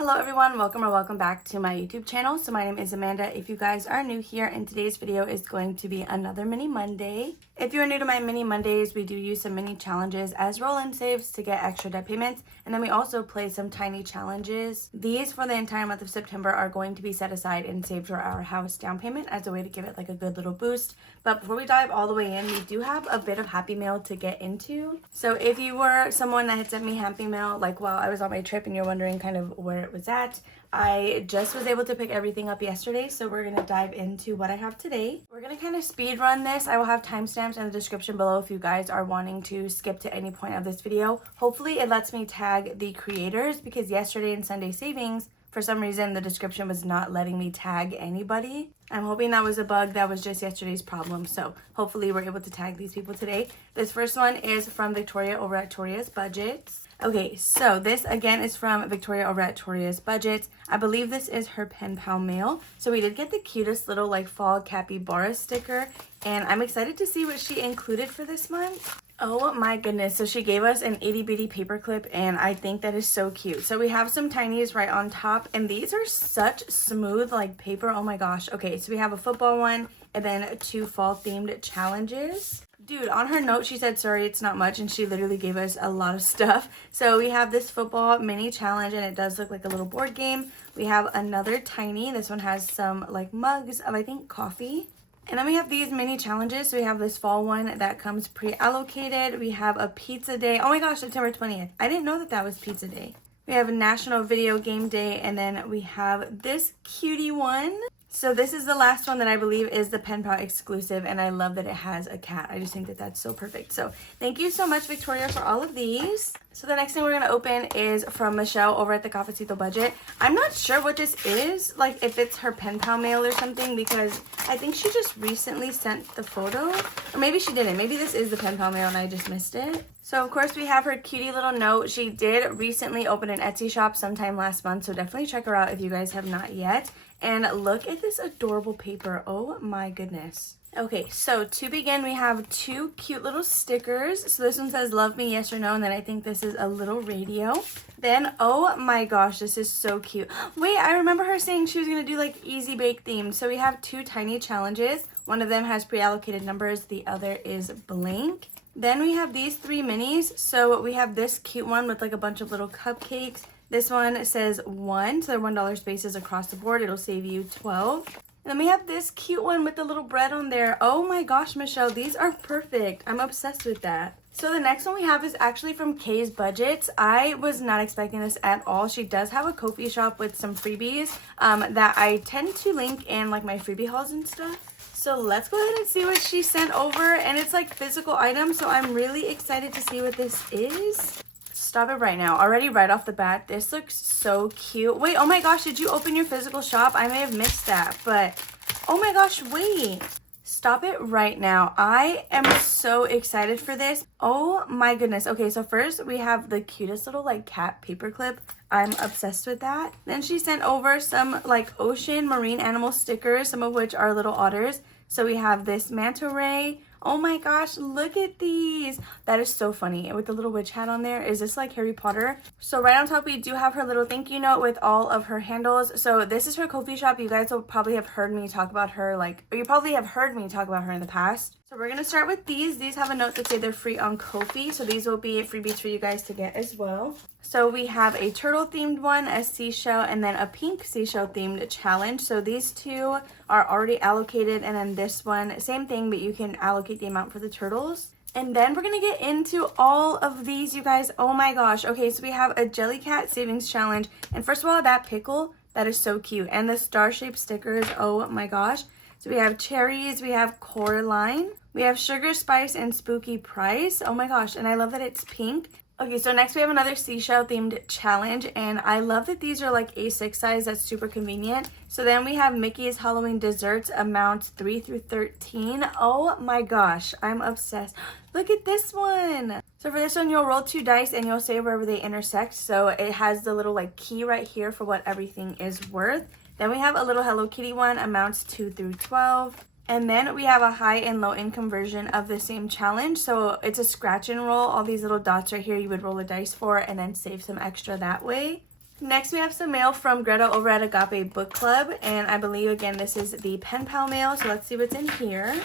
Hello everyone, welcome back to my YouTube channel. So my name is Amanda. If you guys are new here, and today's video is going to be another mini Monday. If you are new to my mini Mondays, we do use some mini challenges as roll-in saves to get extra debt payments, and then we also play some tiny challenges. These for the entire month of September are going to be set aside and saved for our house down payment as a way to give it like a good little boost. But before we dive all the way in, we do have a bit of Happy Mail to get into. So if you were someone that had sent me Happy Mail like while I was on my trip and you're wondering kind of where it was at, I just was able to pick everything up yesterday, so we're going to dive into what I have today. We're going to kind of speed run this. I will have timestamps in the description below if you guys are wanting to skip to any point of this video. Hopefully it lets me tag the creators, because yesterday in Sunday Savings, for some reason the description was not letting me tag anybody. I'm hoping that was a bug. That was just yesterday's problem, so hopefully we're able to tag these people today. This first one is from Victoria over at Toria's Budgets. Okay, so this again is from Victoria over at Toria's Budgets. I believe this is her pen pal mail. So we did get the cutest little like fall capybara sticker, and I'm excited to see what she included for this month. Oh my goodness, so she gave us an itty bitty paper clip, and I think that is so cute. So we have some tinies right on top, and these are such smooth like paper. Oh my gosh. Okay, so we have a football one and then two fall themed challenges. Dude, on her note, she said, sorry, it's not much, and she literally gave us a lot of stuff. So we have this football mini challenge, and it does look like a little board game. We have another tiny. This one has some like mugs of, I think, coffee. And then we have these mini challenges. So we have this fall one that comes pre-allocated. We have a pizza day. Oh my gosh, September 20th. I didn't know that that was pizza day. We have a National Video Game Day, and then we have this cutie one. So this is the last one that I believe is the pen pal exclusive, and I love that it has a cat. I just think that that's so perfect. So thank you so much, Victoria, for all of these. So the next thing we're going to open is from Michelle over at the Cafecito Budget. I'm not sure what this is, like if it's her pen pal mail or something, because I think she just recently sent the photo, or maybe she didn't. Maybe this is the pen pal mail and I just missed it. So of course we have her cutie little note. She did recently open an Etsy shop sometime last month, so definitely check her out if you guys have not yet. And look at this adorable paper. Oh my goodness. Okay, so to begin, we have two cute little stickers. So this one says love me, yes or no, and then I think this is a little radio. Then, oh my gosh, this is so cute. Wait, I remember her saying she was gonna do like easy bake themed. So we have two tiny challenges. One of them has pre-allocated numbers, the other is blank. Then we have these three minis. So we have this cute one with like a bunch of little cupcakes. This one says 1, so they're $1 spaces across the board. It'll save you 12. And then we have this cute one with the little bread on there. Oh my gosh, Michelle, these are perfect. I'm obsessed with that. So the next one we have is actually from Kay's Budgets. I was not expecting this at all. She does have a Ko-fi shop with some freebies that I tend to link in like my freebie hauls and stuff. So let's go ahead and see what she sent over. And it's like physical items, so I'm really excited to see what this is. Stop it right now. Already right off the bat, this looks so cute. Wait, oh my gosh, did you open your physical shop? I may have missed that, but oh my gosh, wait. Stop it right now. I am so excited for this. Oh my goodness. Okay, so first we have the cutest little like cat paperclip. I'm obsessed with that. Then she sent over some like ocean marine animal stickers, some of which are little otters. So we have this manta ray. Oh my gosh, look at these. That is so funny with the little witch hat on there. Is this like Harry Potter? So right on top we do have her little thank you note with all of her handles. So this is her Ko-fi shop. You guys will probably have heard me talk about her or you probably have heard me talk about her in the past. So we're gonna start with these. These have a note that say they're free on Ko-fi, so these will be freebies for you guys to get as well. So we have a turtle themed one, a seashell, and then a pink seashell themed challenge. So these two are already allocated, and then this one, same thing, but you can allocate the amount for the turtles. And then we're gonna get into all of these, you guys. Oh my gosh. Okay, so we have a Jellycat savings challenge, and first of all, that pickle, that is so cute, and the star-shaped stickers, oh my gosh. So we have cherries, we have Coraline, we have sugar spice and spooky price. Oh my gosh, and I love that it's pink. Okay, so next we have another seashell themed challenge, and I love that these are like A6 size. That's super convenient. So then we have Mickey's Halloween desserts, amounts 3 through 13. Oh my gosh, I'm obsessed. Look at this one. So for this one, you'll roll 2 dice and you'll say wherever they intersect. So it has the little like key right here for what everything is worth. Then we have a little Hello Kitty one, amounts 2 through 12. And then we have a high and low income version of the same challenge. So it's a scratch and roll. All these little dots right here you would roll a dice for and then save some extra that way. Next, we have some mail from Greta over at Agape Book Club, and I believe, again, this is the pen pal mail, so let's see what's in here.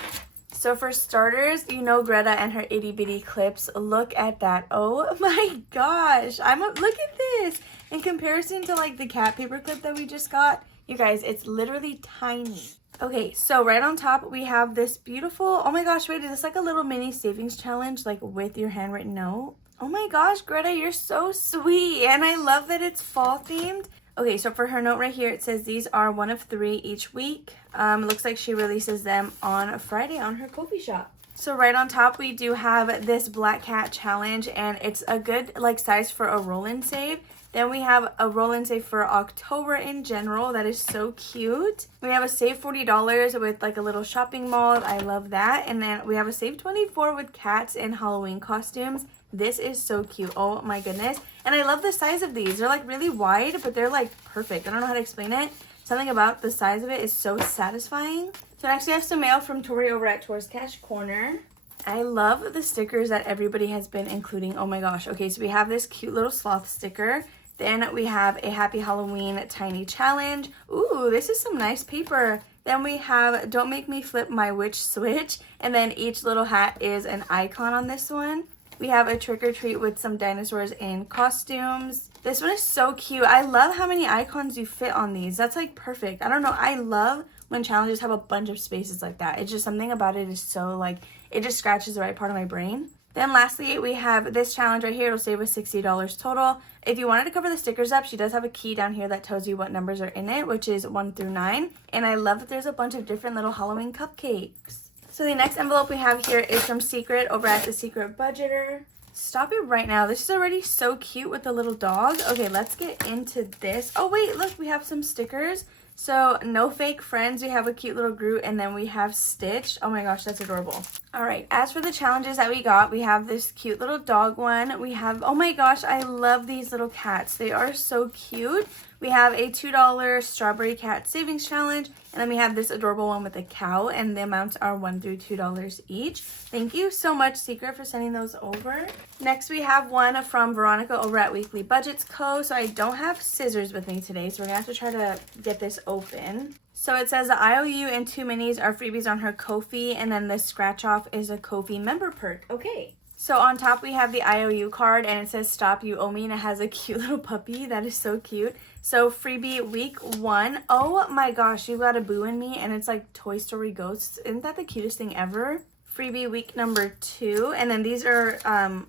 So for starters, you know Greta and her itty bitty clips. Look at that. Oh my gosh. Look at this. In comparison to like the cat paper clip that we just got, you guys, it's literally tiny. Okay, so right on top, we have this beautiful, oh my gosh, wait, is this like a little mini savings challenge, like with your handwritten note? Oh my gosh, Greta, you're so sweet. And I love that it's fall themed. Okay, so for her note right here, it says these are one of 3 each week. It looks like she releases them on a Friday on her Ko-fi shop. So right on top, we do have this black cat challenge, and it's a good like size for a roll and save. Then we have a roll and save for October in general. That is so cute. We have a save $40 with like a little shopping mall. I love that. And then we have a save $24 with cats and Halloween costumes. This is so cute. Oh my goodness. And I love the size of these. They're like really wide, but they're like perfect. I don't know how to explain it. Something about the size of it is so satisfying. So next we have some mail from Tori over at Tori's Cash Corner. I love the stickers that everybody has been including. Oh my gosh. Okay, so we have this cute little sloth sticker. Then we have a Happy Halloween tiny challenge. Ooh, this is some nice paper. Then we have Don't Make Me Flip My Witch Switch. And then each little hat is an icon on this one. We have a trick or treat with some dinosaurs in costumes. This one is so cute. I love how many icons you fit on these. That's like perfect. I don't know. I love when challenges have a bunch of spaces like that. It's just something about it is so like, it just scratches the right part of my brain. Then lastly, we have this challenge right here. It'll save us $60 total. If you wanted to cover the stickers up, she does have a key down here that tells you what numbers are in it, which is 1 through 9. And I love that there's a bunch of different little Halloween cupcakes. So the next envelope we have here is from Secret over at the Secret Budgeter. Stop it right now. This is already so cute with the little dog. Okay, let's get into this. Oh wait, look, we have some stickers. So no fake friends. We have a cute little Groot, and then we have Stitch. Oh my gosh, that's adorable. All right, as for the challenges that we got, we have this cute little dog one. We have, oh my gosh, I love these little cats. They are so cute. We have a $2 strawberry cat savings challenge, and then we have this adorable one with a cow, and the amounts are $1 through $2 each. Thank you so much, Secret, for sending those over. Next, we have one from Veronica over at Weekly Budgets Co. So I don't have scissors with me today, so we're gonna have to try to get this open. So it says the IOU and 2 minis are freebies on her Ko-fi, and then the scratch off is a Ko-fi member perk. Okay. So on top we have the IOU card, and it says Stop You Owe Me, and it has a cute little puppy. That is so cute. So freebie week 1. Oh my gosh, you got a Boo in Me, and it's like Toy Story Ghosts. Isn't that the cutest thing ever? Freebie week number 2. And then these are,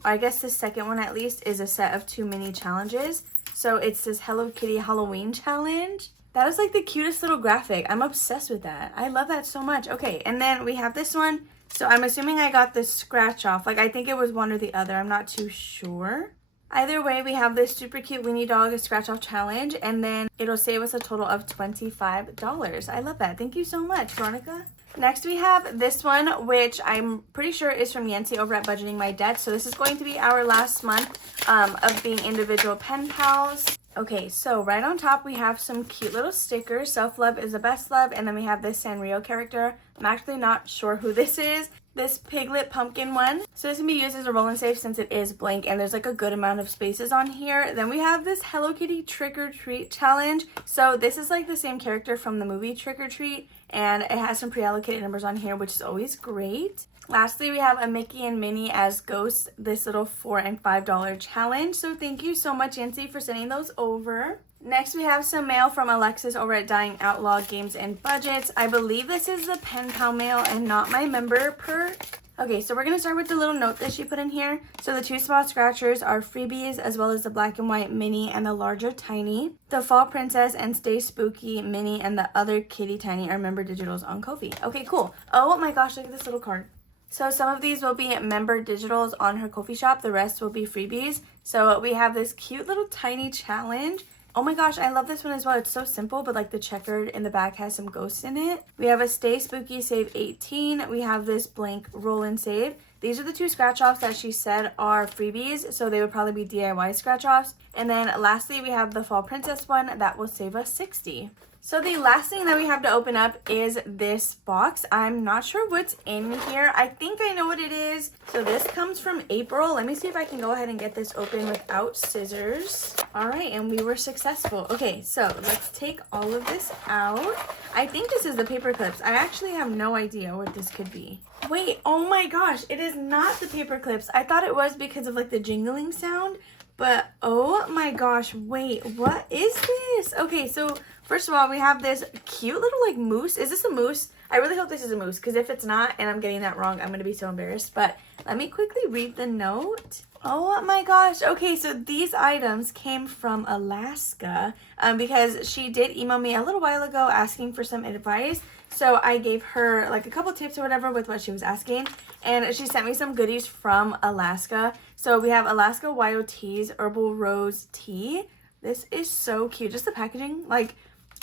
I guess the second one at least is a set of 2 mini challenges. So it says Hello Kitty Halloween Challenge. That is like the cutest little graphic. I'm obsessed with that. I love that so much. Okay, and then we have this one. So I'm assuming I got the scratch off. Like I think it was one or the other. I'm not too sure. Either way, we have this super cute Weenie Dog scratch off challenge, and then it'll save us a total of $25. I love that. Thank you so much, Veronica. Next, we have this one, which I'm pretty sure is from Yancy over at Budgeting My Debt. So this is going to be our last month of being individual pen pals. Okay, so right on top, we have some cute little stickers. Self-love is the best love. And then we have this Sanrio character. I'm actually not sure who this is. This Piglet pumpkin one. So this can be used as a roll and save since it is blank, and there's like a good amount of spaces on here. Then we have this Hello Kitty Trick or Treat challenge. So this is like the same character from the movie Trick or Treat, and it has some pre-allocated numbers on here, which is always great. Lastly, we have a Mickey and Minnie as ghosts, this little $4 and $5 challenge. So thank you so much, Yancy, for sending those over. Next, we have some mail from Alexis over at Dying Outlaw Games and Budgets. I believe this is the pen pal mail and not my member perk. Okay, so we're going to start with the little note that she put in here. So the 2 small scratchers are freebies, as well as the black and white mini and the larger tiny. The Fall Princess and Stay Spooky mini and the other kitty tiny are member digitals on Ko-fi. Okay, cool. Oh my gosh, look at this little card. So some of these will be member digitals on her Ko-fi shop. The rest will be freebies. So we have this cute little tiny challenge. Oh my gosh, I love this one as well. It's so simple, but like the checkered in the back has some ghosts in it. We have a Stay Spooky Save 18. We have this blank Roll and Save. These are the 2 scratch-offs that she said are freebies, so they would probably be DIY scratch-offs. And then lastly, we have the Fall Princess one that will save us $60. So the last thing that we have to open up is this box. I'm not sure what's in here. I think I know what it is. So this comes from April. Let me see if I can go ahead and get this open without scissors. All right, and we were successful. Okay, so let's take all of this out. I think this is the paper clips. I actually have no idea what this could be. Wait, oh my gosh, it is not the paper clips. I thought it was because of like the jingling sound, but oh my gosh, wait, what is this? Okay, so first of all, we have this cute little like moose. Is this a moose? I really hope this is a moose, because if it's not and I'm getting that wrong, I'm going to be so embarrassed. But let me quickly read the note. Oh my gosh. Okay, so these items came from Alaska because she did email me a little while ago asking for some advice. So I gave her like a couple tips or whatever with what she was asking. And she sent me some goodies from Alaska. So we have Alaska Wild Teas Herbal Rose Tea. This is so cute. Just the packaging, like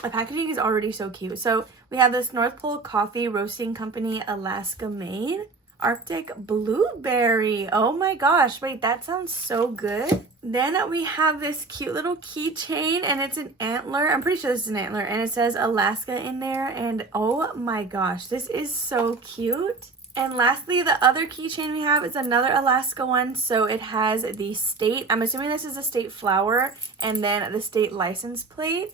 the packaging is already so cute. So we have this North Pole Coffee Roasting Company Alaska made. Arctic Blueberry. Oh my gosh, wait, that sounds so good. Then we have this cute little keychain, and it's an antler. I'm pretty sure this is an antler, and it says Alaska in there, and oh my gosh, this is so cute. And lastly, the other keychain we have is another Alaska one. So it has the state, I'm assuming this is a state flower, and then the state license plate.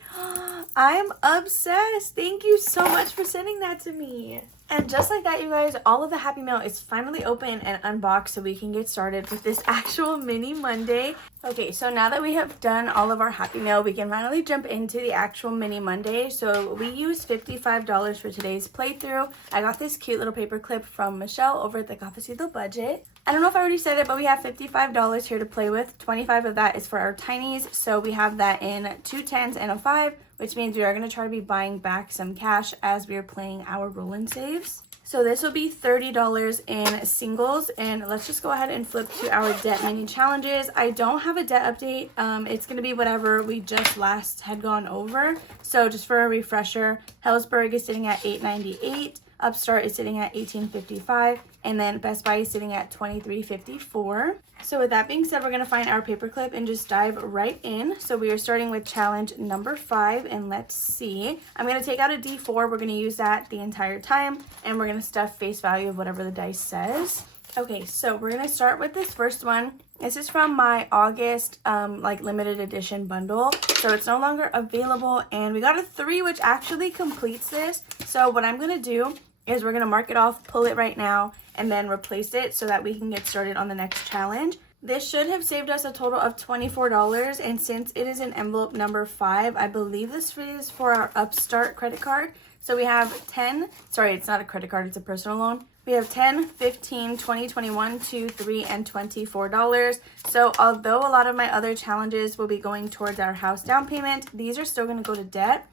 I'm obsessed. Thank you so much for sending that to me. And just like that, you guys, all of the Happy Mail is finally open and unboxed, so we can get started with this actual mini Monday. Okay, so now that we have done all of our Happy Mail, we can finally jump into the actual mini Monday. So we used $55 for today's playthrough. I got this cute little paper clip from Michelle over at the Cafecito Budget. I don't know if I already said it, but we have $55 here to play with. 25 of that is for our tinies, so we have that in 2 10s and a 5, which means we are going to try to be buying back some cash as we are playing our roll and saves. So this will be $30 in singles, and let's just go ahead and flip to our debt mini challenges. I don't have a debt update. It's going to be whatever we just last had gone over. So just for a refresher, Hellsberg is sitting at $8.98. Upstart is sitting at $18.55, and then Best Buy is sitting at $23.54. So with that being said, we're going to find our paperclip and just dive right in. So we are starting with challenge number 5, and let's see. I'm going to take out a D4. We're going to use that the entire time, and we're going to stuff face value of whatever the dice says. Okay, so we're going to start with this first one. This is from my August like limited edition bundle, so it's no longer available, and we got a 3, which actually completes this. So what I'm going to do is we're going to mark it off, pull it right now, and then replace it so that we can get started on the next challenge. This should have saved us a total of $24, and since it is in envelope number 5, I believe this is for our Upstart credit card. So we have 10, sorry, it's not a credit card, it's a personal loan. We have 10, 15, 20, 21, 2, 3, and $24. So although a lot of my other challenges will be going towards our house down payment, these are still going to go to debt.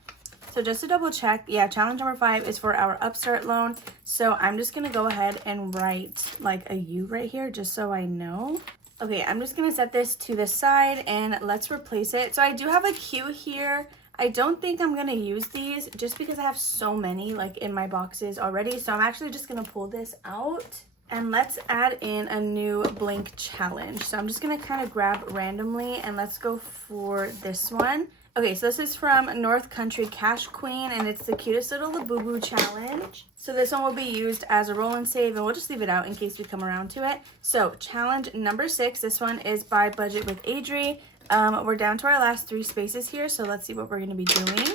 So just to double check, yeah, challenge number 5 is for our Upstart loan. So I'm just going to go ahead and write like a U right here just so I know. Okay, I'm just going to set this to the side and let's replace it. So I do have a Q here. I don't think I'm going to use these just because I have so many like in my boxes already. So I'm actually just going to pull this out. And let's add in a new blank challenge. So I'm just going to kind of grab randomly and let's go for this one. Okay, so this is from North Country Cash Queen, and it's the cutest little Labubu challenge. So this one will be used as a roll and save, and we'll just leave it out in case we come around to it. So challenge number 6, this one is by Budget with Adri. We're down to our last 3 spaces here, so let's see what we're going to be doing.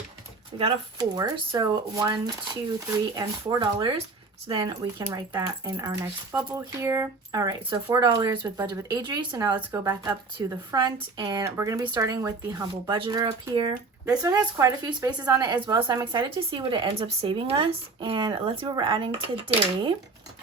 We got a 4, so 1, 2, 3, and $4. So then we can write that in our next bubble here. All right, so $4 with Budget with Adri. So now let's go back up to the front, and we're gonna be starting with the Humble Budgeter up here. This one has quite a few spaces on it as well, so I'm excited to see what it ends up saving us. And let's see what we're adding today.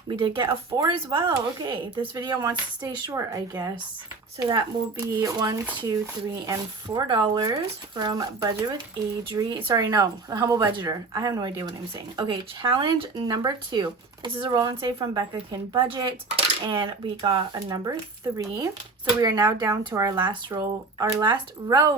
We did get a 4 as well. Okay, this video wants to stay short, I guess. So that will be 1, 2, 3, and $4 from Budget with Adri. Sorry, no, the Humble Budgeter. I have no idea what I'm saying. Okay, challenge number 2. This is a roll and save from Becca Can Budget, and we got a number 3. So we are now down to our last row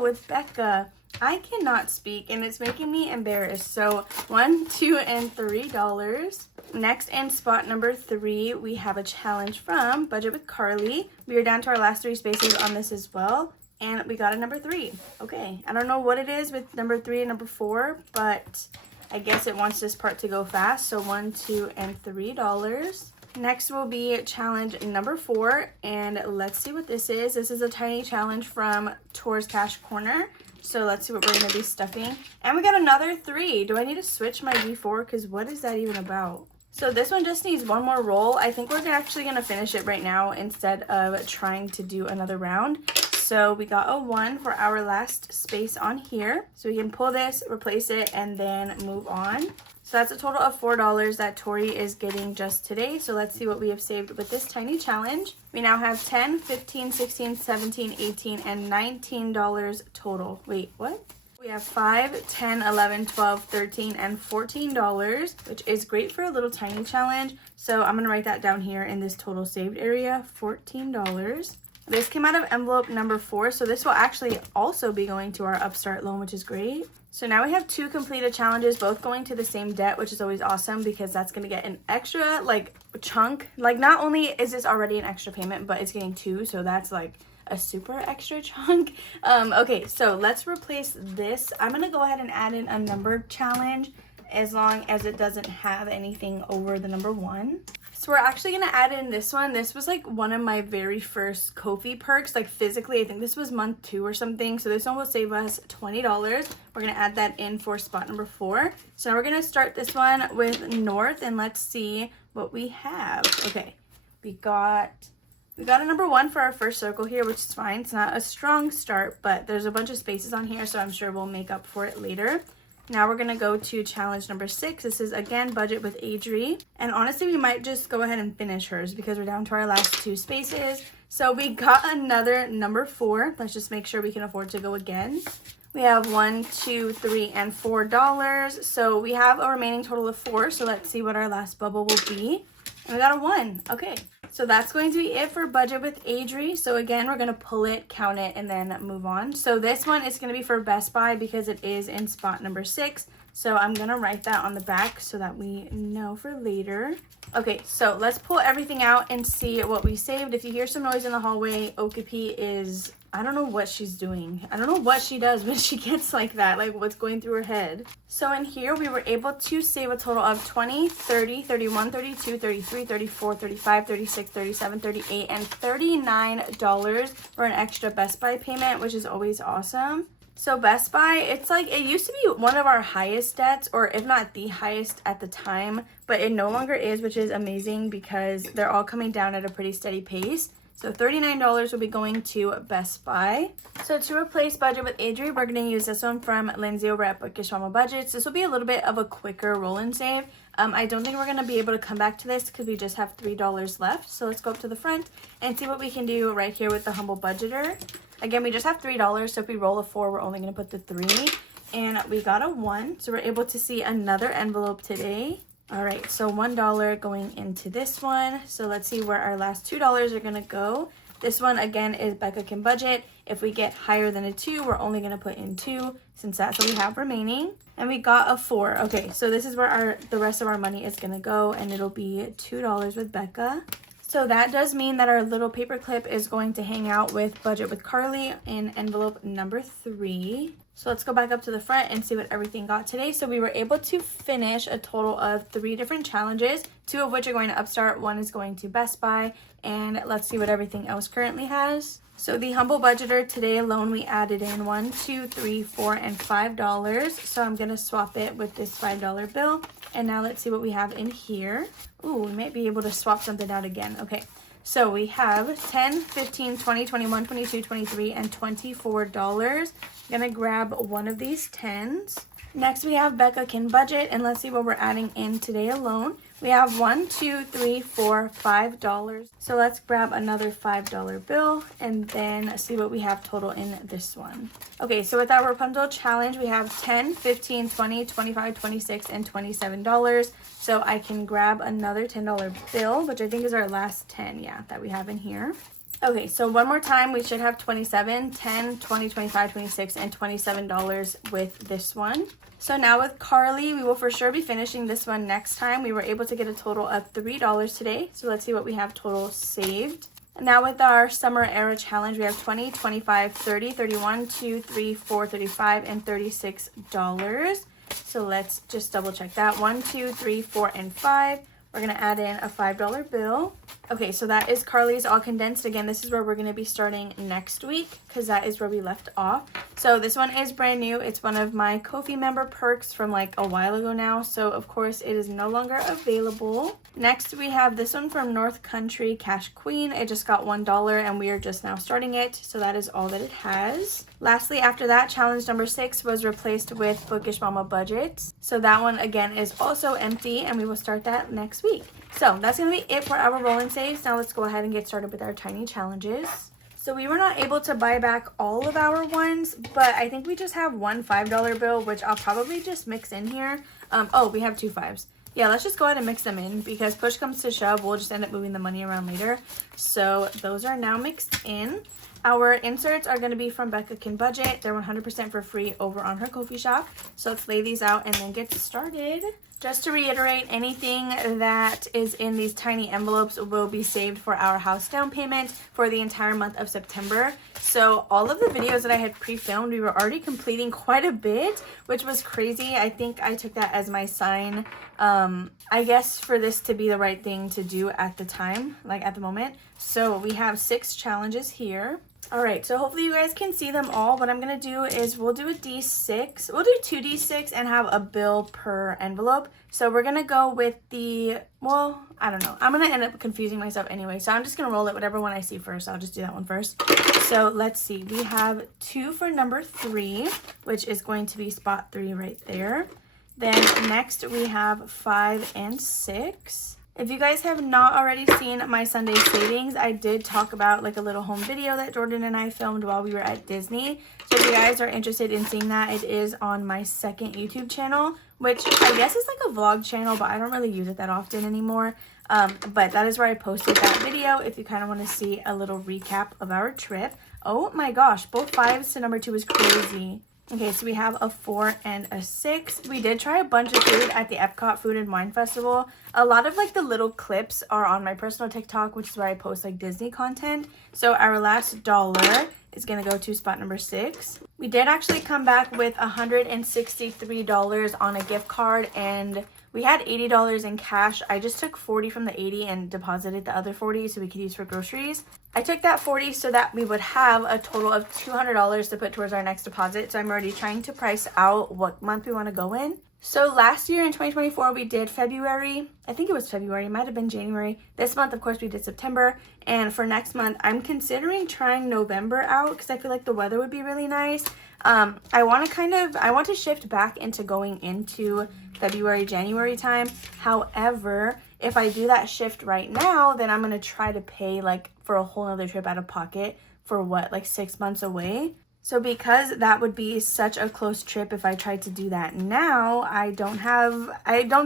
with Becca. I cannot speak, and it's making me embarrassed. So 1, 2, and $3. Next, in spot number 3, we have a challenge from Budget with Carly. We are down to our last 3 spaces on this as well. And we got a number 3. Okay, I don't know what it is with number 3 and number 4, but I guess it wants this part to go fast. So $1, $2, and $3. Next will be challenge number 4, and let's see what this is. This is a tiny challenge from Tours Cash Corner. So let's see what we're gonna be stuffing. And we got another 3. Do I need to switch my V4? Because what is that even about? So this one just needs one more roll. I think we're actually gonna finish it right now instead of trying to do another round. So we got a 1 for our last space on here. So we can pull this, replace it, and then move on. So that's a total of $4 that Tori is getting just today. So let's see what we have saved with this tiny challenge. We now have $10, $15, $16, $17, $18, and $19 total. Wait, what? We have $5, $10, $11, $12, $13, and $14, which is great for a little tiny challenge. So I'm gonna write that down here in this total saved area, $14. This came out of envelope number 4, so this will actually also be going to our Upstart loan, which is great. So now we have 2 completed challenges, both going to the same debt, which is always awesome because that's going to get an extra chunk. Not only is this already an extra payment, but it's getting 2, so that's a super extra chunk. Okay, so let's replace this. I'm going to go ahead and add in a numbered challenge as long as it doesn't have anything over the number 1. So we're actually going to add in this one. This was one of my very first Ko-fi perks, physically. I think this was month 2 or something. So this one will save us $20. We're going to add that in for spot number 4. So now we're going to start this one with North, and let's see what we have. Okay, we got a number 1 for our first circle here, which is fine. It's not a strong start, but there's a bunch of spaces on here, so I'm sure we'll make up for it later. Now we're going to go to challenge number 6. This is, again, Budget with Adri. And honestly, we might just go ahead and finish hers because we're down to our last 2 spaces. So we got another number 4. Let's just make sure we can afford to go again. We have $1, $2, $3, and $4. So we have a remaining total of 4. So let's see what our last bubble will be. And we got a 1. Okay. So that's going to be it for Budget with Adri. So again, we're going to pull it, count it, and then move on. So this one is going to be for Best Buy because it is in spot number 6. So I'm going to write that on the back so that we know for later. Okay, so let's pull everything out and see what we saved. If you hear some noise in the hallway, Okapi is, I don't know what she's doing. I don't know what she does when she gets like that, what's going through her head. So in here, we were able to save a total of 20, 30, 31, 32, 33, 34, 35, 36, 37, 38, and $39 for an extra Best Buy payment, which is always awesome. So Best Buy, it's it used to be one of our highest debts, or if not the highest at the time, but it no longer is, which is amazing because they're all coming down at a pretty steady pace. So $39 will be going to Best Buy. So to replace Budget with Adri, we're going to use this one from Lindsay over at Bookish Mama Budgets. This will be a little bit of a quicker roll and save. I don't think we're going to be able to come back to this because we just have $3 left. So let's go up to the front and see what we can do right here with the Humble Budgeter. Again, we just have $3, so if we roll a 4, we're only going to put the 3. And we got a 1, so we're able to see another envelope today. All right, so $1 going into this one. So let's see where our last $2 are going to go. This one, again, is Becca Can Budget. If we get higher than a 2, we're only going to put in 2 since that's what we have remaining. And we got a 4. Okay, so this is where the rest of our money is going to go, and it'll be $2 with Becca. So that does mean that our little paper clip is going to hang out with Budget with Carly in envelope number 3. So let's go back up to the front and see what everything got today. So we were able to finish a total of 3 different challenges, 2 of which are going to Upstart, 1 is going to Best Buy, and let's see what everything else currently has. So the Humble Budgeter today alone, we added in $1, $2, $3, $4, and $5. So I'm going to swap it with this $5 bill. And now let's see what we have in here. Ooh, we might be able to swap something out again. Okay, so we have 10, 15, 20, 21, 22, 23, and $24. I'm going to grab one of these 10s. Next, we have Becca Can Budget, and let's see what we're adding in today alone. We have $1, $2, $3, $4, $5. So let's grab another $5 bill and then see what we have total in this one. Okay, so with our Rapunzel challenge, we have 10, 15, 20, 25, 26, and $27. So I can grab another $10 bill, which I think is our last 10, yeah, that we have in here. Okay, so one more time, we should have 27, 10, 20, 25, 26, and $27 with this one. So now with Carly, we will for sure be finishing this one next time. We were able to get a total of $3 today. So let's see what we have total saved. Now with our summer era challenge, we have 20, 25, 30, 31, 2, 3, 4, 35, and $36. So let's just double check that. 1, 2, 3, 4, and 5. We're going to add in a $5 bill. Okay, so that is Carly's all condensed. Again, this is where we're going to be starting next week because that is where we left off. So this one is brand new. It's one of my Ko-fi member perks from like a while ago now. So of course it is no longer available. Next we have this one from North Country Cash Queen. It just got $1 and we are just now starting it. So that is all that it has. Lastly, after that, challenge number 6 was replaced with Bookish Mama Budgets. So that one again is also empty and we will start that next week. So that's going to be it for our roll and saves. Now let's go ahead and get started with our tiny challenges. So we were not able to buy back all of our ones, but I think we just have one $5 bill, which I'll probably just mix in here. Oh, we have 2 5s. Yeah, let's just go ahead and mix them in because push comes to shove, we'll just end up moving the money around later. So those are now mixed in. Our inserts are going to be from Becca Can Budget. They're 100% for free over on her Ko-fi shop. So let's lay these out and then get started. Just to reiterate, anything that is in these tiny envelopes will be saved for our house down payment for the entire month of September. So all of the videos that I had pre-filmed, we were already completing quite a bit, which was crazy. I think I took that as my sign, I guess, for this to be the right thing to do at the time, like at the moment. So we have 6 challenges here. All right, so hopefully you guys can see them all. What I'm going to do is we'll do a D6. We'll do 2 D6 and have a bill per envelope. So we're going to go with the, well, I don't know. I'm going to end up confusing myself anyway. So I'm just going to roll it, whatever one I see first. I'll just do that one first. So let's see. We have 2 for number 3, which is going to be spot 3 right there. Then next we have 5 and 6. If you guys have not already seen my Sunday savings, I did talk about like a little home video that Jordan and I filmed while we were at Disney. So if you guys are interested in seeing that, it is on my second YouTube channel, which I guess is like a vlog channel, but I don't really use it that often anymore. But that is where I posted that video if you kind of want to see a little recap of our trip. Oh my gosh, both 5s to number 2 is crazy. Okay, so we have a 4 and a 6. We did try a bunch of food at the Epcot Food and Wine Festival. A lot of like the little clips are on my personal TikTok, which is where I post like Disney content. So our last dollar is going to go to spot number 6. We did actually come back with $163 on a gift card and we had $80 in cash. I just took 40 from the 80 and deposited the other 40 so we could use for groceries. I took that 40 so that we would have a total of $200 to put towards our next deposit. So I'm already trying to price out what month we want to go in. So last year in 2024, we did February. I think it was February. It might have been January. This month, of course, we did September. And for next month, I'm considering trying November out because I feel like the weather would be really nice. I want to shift back into going into February, January time. However, if I do that shift right now, then I'm going to try to pay like for a whole other trip out of pocket for what, like 6 months away. So because that would be such a close trip if I tried to do that now, I don't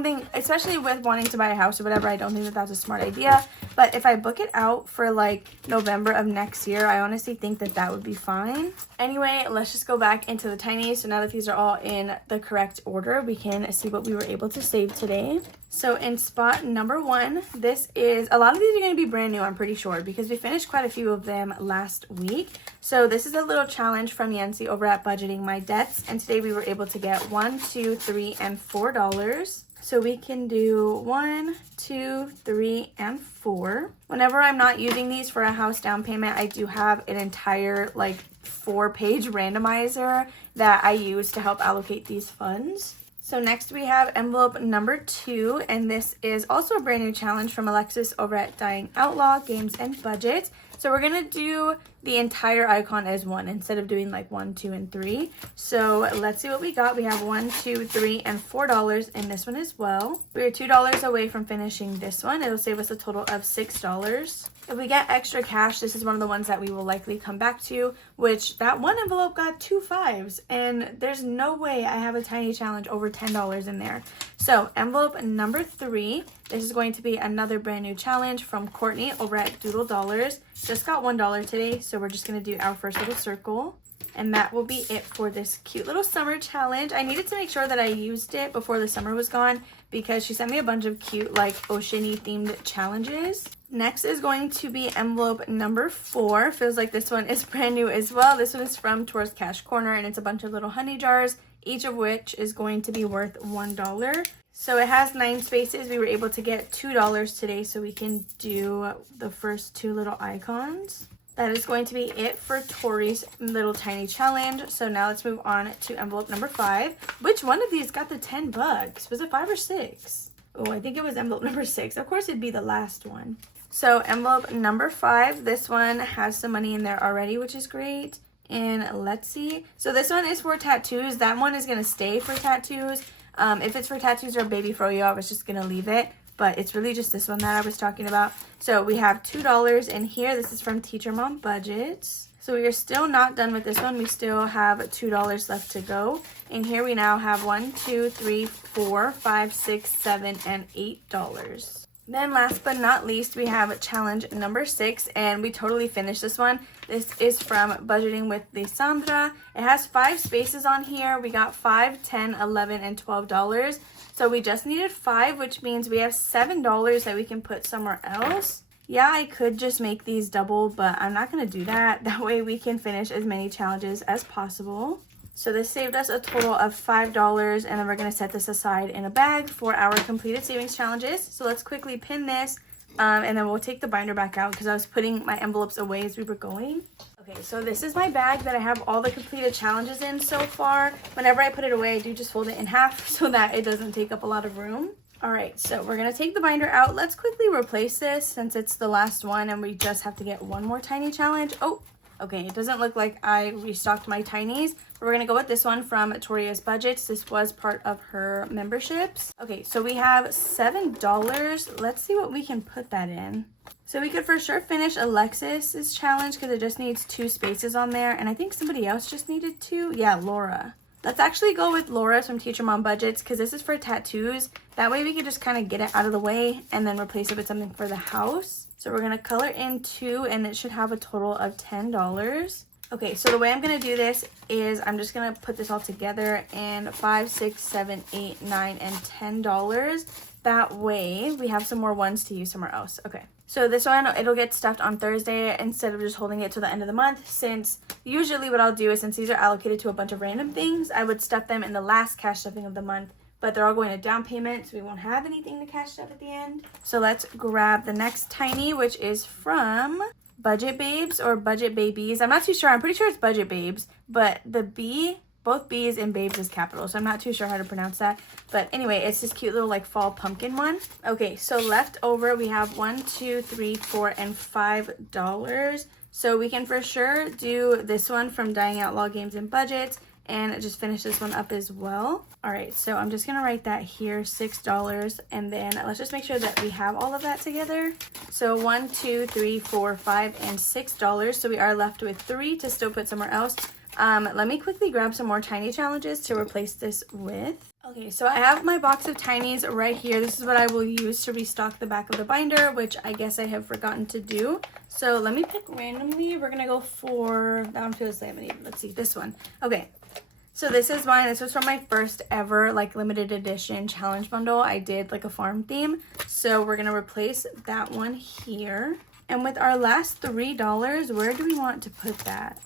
think, especially with wanting to buy a house or whatever, I don't think that that's a smart idea. But if I book it out for like November of next year, I honestly think that that would be fine. Anyway, let's just go back into the tiny. So now that these are all in the correct order, we can see what we were able to save today. So in spot number 1, this is, a lot of these are going to be brand new, I'm pretty sure, because we finished quite a few of them last week. So this is a little challenge from Yancy over at Budgeting My Debts. And today we were able to get $1, $2, $3, and $4. So we can do 1, 2, 3, and 4. Whenever I'm not using these for a house down payment, I do have an entire like 4-page randomizer that I use to help allocate these funds. So next we have envelope number 2, and this is also a brand new challenge from Alexis over at Dying Outlaw Games and Budget. So we're going to do the entire icon as 1 instead of doing like 1, 2, and 3. So let's see what we got. We have 1, 2, 3, and $4 in this one as well. We are $2 away from finishing this one. It'll save us a total of $6. If we get extra cash, this is one of the ones that we will likely come back to, which that one envelope got 2 5s, and there's no way I have a tiny challenge over $10 in there. So envelope number 3, this is going to be another brand new challenge from Courtney over at Doodle Dollars. Just got $1 today, so we're just going to do our first little circle. And that will be it for this cute little summer challenge. I needed to make sure that I used it before the summer was gone because she sent me a bunch of cute like ocean-y themed challenges. Next is going to be envelope number 4. Feels like this one is brand new as well. This one is from Towards Cash Corner, and it's a bunch of little honey jars, each of which is going to be worth $1. So it has 9 spaces. We were able to get $2 today, so we can do the first 2 little icons. That is going to be it for Tori's little tiny challenge. So now let's move on to envelope number 5. Which one of these got the $10? Was it 5 or 6? Oh, I think it was envelope number 6. Of course, it'd be the last one. So envelope number 5, this one has some money in there already, which is great. And let's see. So this one is for tattoos. That one is going to stay for tattoos. If it's for tattoos or baby froyo, I was just going to leave it. But it's really just this one that I was talking about. So we have $2 in here. This is from Teacher Mom Budgets. So we are still not done with this one. We still have $2 left to go. And here we now have 1, 2, 3, 4, 5, 6, 7, and $8. Then last but not least, we have challenge number 6, and we totally finished this one. This is from Budgeting with Sandra. It has 5 spaces on here. We got $5, $10, $11, and $12. So we just needed 5, which means we have $7 that we can put somewhere else. Yeah, I could just make these double, but I'm not going to do that. That way we can finish as many challenges as possible. So this saved us a total of $5, and then we're going to set this aside in a bag for our completed savings challenges. So let's quickly pin this, and then we'll take the binder back out because I was putting my envelopes away as we were going. Okay, so this is my bag that I have all the completed challenges in so far. Whenever I put it away, I do just fold it in half so that it doesn't take up a lot of room. All right, so we're going to take the binder out. Let's quickly replace this since it's the last one and we just have to get one more tiny challenge. Oh, okay, it doesn't look like I restocked my tinies. But we're going to go with this one from Toria's Budgets. This was part of her memberships. Okay, so we have $7. Let's see what we can put that in. So we could for sure finish Alexis's challenge because it just needs 2 spaces on there. And I think somebody else just needed 2. Yeah, Laura. Let's actually go with Laura's from Teacher Mom Budgets because this is for tattoos. That way we can just kind of get it out of the way and then replace it with something for the house. So we're going to color in 2 and it should have a total of $10. Okay, so the way I'm going to do this is I'm just going to put this all together in $5, $6, $7, $8, $9, and $10. That way we have some more ones to use somewhere else. Okay. So this one, it'll get stuffed on Thursday instead of just holding it to the end of the month, since usually what I'll do is since these are allocated to a bunch of random things, I would stuff them in the last cash stuffing of the month, but they're all going to down payment, so we won't have anything to cash stuff at the end. So let's grab the next tiny, which is from Budget Babes or Budget Babies. I'm not too sure. I'm pretty sure it's Budget Babes, but the B, both B's and Babes is capital, so I'm not too sure how to pronounce that. But anyway, it's this cute little like fall pumpkin one. Okay, so left over we have $1, $2, $3, $4, and $5. So we can for sure do this one from Dying Outlaw Games and Budgets and just finish this one up as well. All right, so I'm just gonna write that here, $6, and then let's just make sure that we have all of that together. So $1, $2, $3, $4, $5, and $6. So we are left with 3 to still put somewhere else. Let me quickly grab some more tiny challenges to replace this with. Okay, so I have my box of tinies right here. This is what I will use to restock the back of the binder, which I guess I have forgotten to do. So let me pick randomly. We're gonna go for, that one feels laminated. Let's see, this one. Okay, so this is mine. This was from my first ever like limited edition challenge bundle. I did like a farm theme. So we're gonna replace that one here. And with our last $3, where do we want to put that?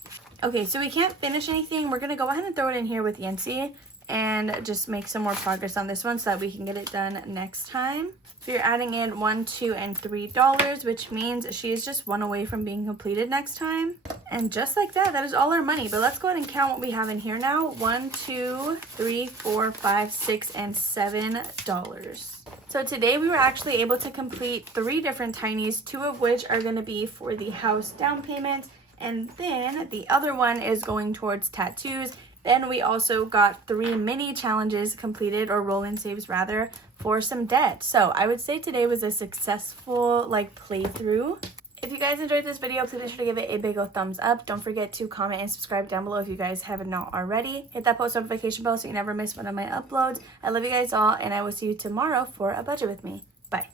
Okay, so we can't finish anything. We're going to go ahead and throw it in here with Yancy and just make some more progress on this one so that we can get it done next time. So you're adding in $1, $2, and $3, which means she is just 1 away from being completed next time. And just like that, that is all our money. But let's go ahead and count what we have in here now. $1, 2, 3, 4, 5, 6, and $7. So today we were actually able to complete 3 different tinies, 2 of which are going to be for the house down payment. And then the other one is going towards tattoos. Then we also got 3 mini challenges completed, or roll-in saves rather, for some debt. So I would say today was a successful like playthrough. If you guys enjoyed this video, please be sure to give it a big old thumbs up. Don't forget to comment and subscribe down below if you guys haven't not already. Hit that post notification bell so you never miss one of my uploads. I love you guys all, and I will see you tomorrow for a budget with me. Bye.